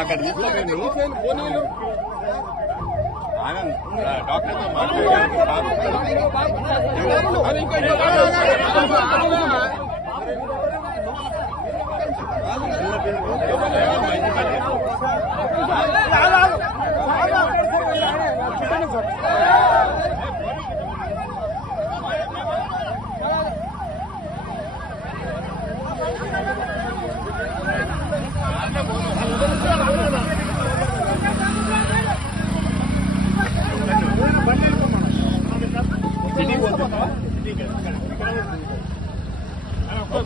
అక్కడ తీసుకుపోయి ఆనంద్ డాక్టర్తో మాట్లాడాలి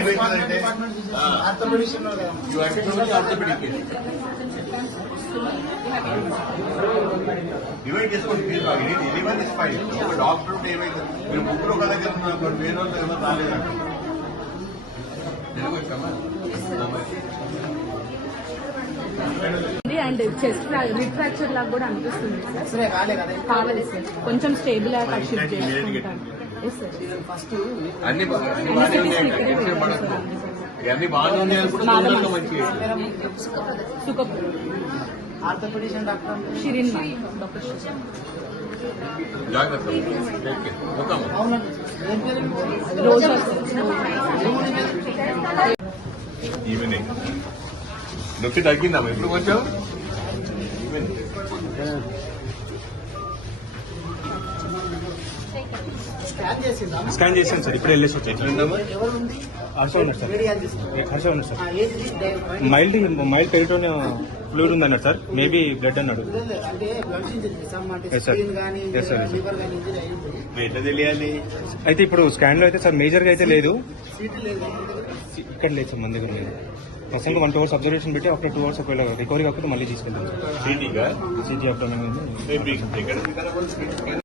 ఇప్పుడు ఏమైందంటే యూ యాక్చువల్లీ ఆర్థోపెడిక్ డివైడ్ చేసుకోండి ఫీజు ఇది ఎలివన్ ఇస్ ఫైవ్ ఒక డాక్టర్ ఉంటే ఏమైతే మీరు ముగ్గురు ఒక దగ్గర ఉన్నారు వేరే వాళ్ళు వచ్చామా ఉంది అండ్ చెస్ట్ లిడ్ ఫ్రాక్చర్ లాగా కూడా అనిపిస్తుంది సార్ కావాలి సార్ కొంచెం స్టేబుల్ అయ్యాక షిఫ్ట్ చేసుకుంటాను అన్ని బా- అన్ని బాగానే ఉన్నాయి టెన్షన్ పడకు ఇవన్నీ బాగానే ఉన్నాయి అనుకుంటే తొందరగా మంచిగా సుఖ ఆర్థోపెడిషన్ డాక్టర్ షిరిన్ మా డాక్టర్ షిరిన్ జాగ్రత్త ఓకే ఓకమ్మా అవునండి ఏం పేరు రోజా సార్ ఈవినింగ్ నొప్పి తగ్గిందమ్మా ఎప్పుడు కొంచెం ఈవినింగ్ స్కాన్ చేశాను సార్ ఇప్పుడే వెళ్ళేసి హర్ష ఉన్నారు సార్. రేడియాలజిస్ట్ హర్ష ఉన్నారు sir. Mild mild peritoneal fluid ఉంది అన్నాడు సార్ మేబీ బ్లడ్ అన్నాడు అయితే ఇప్పుడు స్కాన్లో అయితే సార్ మేజర్గా అయితే లేదు. ఇక్కడ లేదు సార్ మన దగ్గర లేదు. ప్రస్తుతం వన్ టూ అవర్స్ అబ్జర్వేషన్ పెట్టి ఆఫ్టర్ టూ అవర్స్ ఒకవేళ రికవరీ కాకపోతే మళ్ళీ తీసుకెళ్తాం సార్. సిటీగా? City after